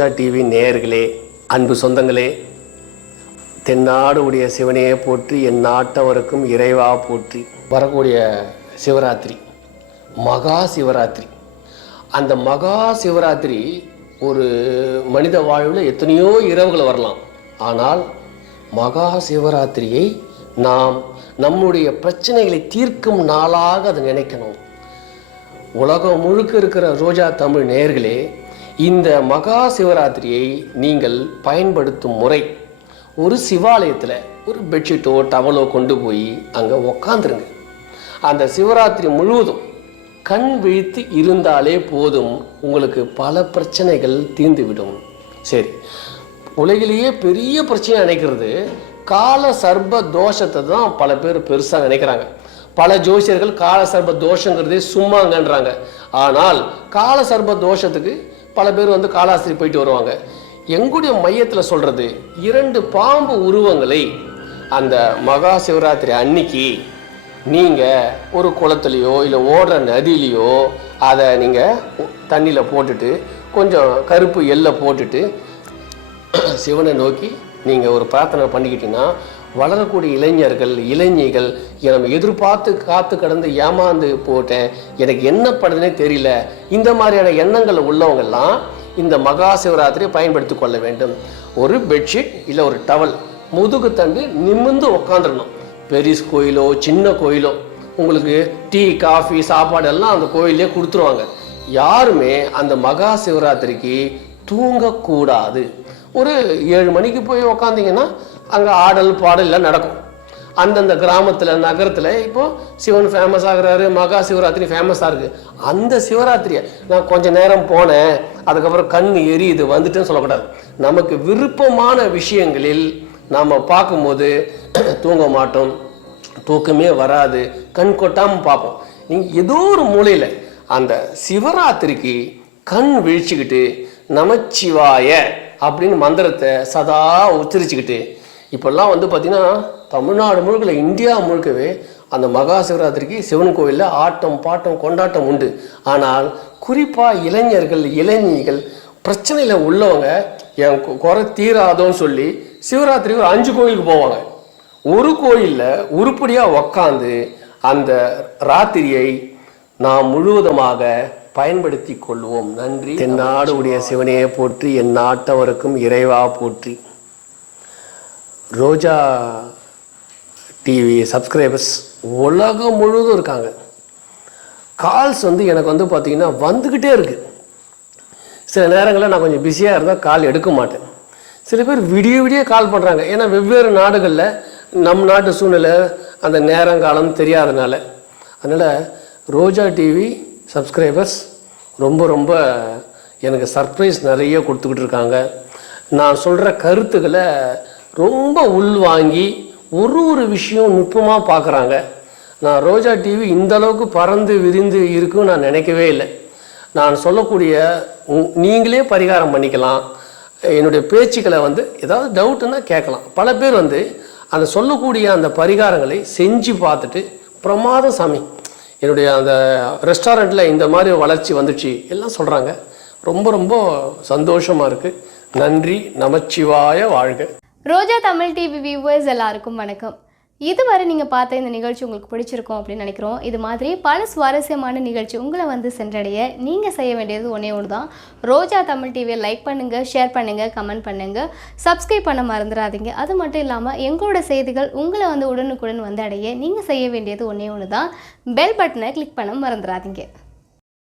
ரோஜா TV நேயர்களே, அன்பு சொந்தங்களே, தென்னாடு உடைய சிவனையே போற்றி, என் நாட்டவருக்கும் இறைவா போற்றி. வரக்கூடிய சிவராத்திரி, மகா சிவராத்திரி. அந்த மகா சிவராத்திரி ஒரு மனித வாழ்வில் எத்தனையோ இரவுகள் வரலாம். ஆனால் மகா சிவராத்திரியை நாம் நம்முடைய பிரச்சனைகளை தீர்க்கும் நாளாக அதை நினைக்கணும். உலகம் முழுக்க இருக்கிற ரோஜா தமிழ் நேயர்களே, இந்த மகா சிவராத்திரியை நீங்கள் பயன்படுத்தும் முறை, ஒரு சிவாலயத்தில் ஒரு பெட்ஷீட்டோ டவலோ கொண்டு போய் அங்கே உக்காந்துருங்க. அந்த சிவராத்திரி முழுவதும் கண் விழித்து இருந்தாலே போதும், உங்களுக்கு பல பிரச்சனைகள் தீர்ந்துவிடும். சரி, உலகிலேயே பெரிய பிரச்சனை நினைக்கிறது கால சர்ப்ப தோஷத்தை தான் பல பேர் பெருசாக நினைக்கிறாங்க. பல ஜோசியர்கள் கால சர்ப்ப தோஷங்கிறதே சும்மாங்கன்றாங்க. ஆனால் கால சர்ப்ப தோஷத்துக்கு பல பேர் காலாஸ்திரி போயிட்டு வருவாங்க. எங்களுடைய மையத்தில் சொல்கிறது, 2 பாம்பு உருவங்களை அந்த மகா சிவராத்திரி அன்னைக்கு நீங்கள் ஒரு குளத்துலையோ இல்லை ஓடுற நதியிலையோ அதை நீங்கள் தண்ணியில் போட்டுட்டு கொஞ்சம் கருப்பு எல்லை போட்டுட்டு சிவனை நோக்கி நீங்கள் ஒரு பிரார்த்தனை பண்ணிக்கிட்டீங்கன்னா, வளரக்கூடிய இளைஞர்கள் இளைஞிகள் நம்ம எதிர்பார்த்து காத்து கடந்து ஏமாந்து போட்டேன், எனக்கு என்ன பண்ணுதுன்னே தெரியல, இந்த மாதிரியான எண்ணங்கள் உள்ளவங்கெல்லாம் இந்த மகா சிவராத்திரியை பயன்படுத்தி கொள்ள வேண்டும். ஒரு பெட்ஷீட் இல்லை ஒரு டவல், முதுகு தண்டு நிமிர்ந்து உக்காந்துடணும். பெரிய கோயிலோ சின்ன கோயிலோ உங்களுக்கு டீ காஃபி சாப்பாடு எல்லாம் அந்த கோயிலே கொடுத்துருவாங்க. யாருமே அந்த மகா சிவராத்திரிக்கு தூங்கக்கூடாது. ஒரு 7 மணிக்கு போய் உக்காந்திங்கன்னா அங்கே ஆடல் பாடல் எல்லாம் நடக்கும். அந்தந்த கிராமத்தில் நகரத்தில் இப்போது சிவன் ஃபேமஸ் ஆகிறாரு, மகா சிவராத்திரி ஃபேமஸாக இருக்குது. அந்த சிவராத்திரியை நான் கொஞ்சம் நேரம் போனேன், அதுக்கப்புறம் கண் எரியுது வந்துட்டுன்னு சொல்லக்கூடாது. நமக்கு விருப்பமான விஷயங்களில் நாம் பார்க்கும்போது தூங்க மாட்டோம், தூக்கமே வராது, கண் கொட்டாமல் பார்ப்போம். நீங்கள் ஏதோ ஒரு மூலையில் அந்த சிவராத்திரிக்கு கண் விழிச்சுக்கிட்டு நமச்சிவாய அப்படின்னு மந்திரத்தை சதா உச்சரிச்சுக்கிட்டு, இப்போல்லாம் பார்த்திங்கன்னா தமிழ்நாடு முழுக்க இந்தியா முழுக்கவே அந்த மகா சிவராத்திரிக்கு சிவன் கோவிலில் ஆட்டம் பாட்டம் கொண்டாட்டம் உண்டு. ஆனால் குறிப்பாக இளைஞர்கள் இளைஞிகள் பிரச்சனையில் உள்ளவங்க என் குறை தீராதோன்னு சொல்லி சிவராத்திரிக்கு ஒரு 5 கோயிலுக்கு போவாங்க. ஒரு கோயிலில் உருப்படியாக உக்காந்து அந்த ராத்திரியை நாம் முழுவதுமாக பயன்படுத்தி கொள்வோம். நன்றி. தென்னாடு உடைய சிவனையே போற்றி, என் நாட்டவருக்கும் இறைவா போற்றி. ரோஜா டிவி சப்ஸ்கிரைபர்ஸ் உலகம் முழுவதும் இருக்காங்க. கால்ஸ் எனக்கு பார்த்திங்கன்னா வந்துக்கிட்டே இருக்குது. சில நேரங்களில் நான் கொஞ்சம் பிஸியாக இருந்தால் கால் எடுக்க மாட்டேன். சில பேர் விடிய கால் பண்ணுறாங்க. ஏன்னா வெவ்வேறு நாடுகளில் நம் நாட்டு சூழ்நிலை அந்த நேரங்காலம் தெரியாதனால. அதனால் ரோஜா டிவி சப்ஸ்கிரைபர்ஸ் ரொம்ப எனக்கு சர்ப்ரைஸ் நிறைய கொடுத்துக்கிட்டு இருக்காங்க. நான் சொல்கிற கருத்துக்களை ரொம்ப உள்வாங்கி ஒரு விஷயம் நுட்பமாக பார்க்குறாங்க. நான் ரோஜா டிவி இந்த அளவுக்கு பறந்து விரிந்து இருக்குன்னு நான் நினைக்கவே இல்லை. நான் சொல்லக்கூடிய நீங்களே பரிகாரம் பண்ணிக்கலாம். என்னுடைய பேச்சுக்களை ஏதாவது டவுட்டுன்னா கேட்கலாம். பல பேர் அந்த சொல்லக்கூடிய அந்த பரிகாரங்களை செஞ்சு பார்த்துட்டு பிரமாதம் சாமி, என்னுடைய அந்த ரெஸ்டாரண்ட்டில் இந்த மாதிரி வளர்ச்சி வந்துச்சு எல்லாம் சொல்கிறாங்க. ரொம்ப சந்தோஷமாக இருக்குது. நன்றி. நமச்சிவாய வாழ்க. ரோஜா தமிழ் டிவி வியூவர்ஸ் எல்லாருக்கும் வணக்கம். இதுவரை நீங்கள் பார்த்த இந்த நிகழ்ச்சி உங்களுக்கு பிடிச்சிருக்கும் அப்படின்னு நினைக்கிறோம். இது மாதிரி பல சுவாரஸ்யமான நிகழ்ச்சி உங்களை சென்றடைய நீங்கள் செய்ய வேண்டியது ஒன்றே ஒன்று தான். ரோஜா தமிழ் டிவியை லைக் பண்ணுங்கள், ஷேர் பண்ணுங்கள், கமெண்ட் பண்ணுங்கள், சப்ஸ்கிரைப் பண்ண மறந்துடாதீங்க. அது மட்டும் இல்லாமல் எங்களோட செய்திகள் உங்களை உடனுக்குடன் அடைய நீங்கள் செய்ய வேண்டியது ஒன்றே ஒன்று தான், பெல் பட்டனை கிளிக் பண்ண மறந்துடாதீங்க.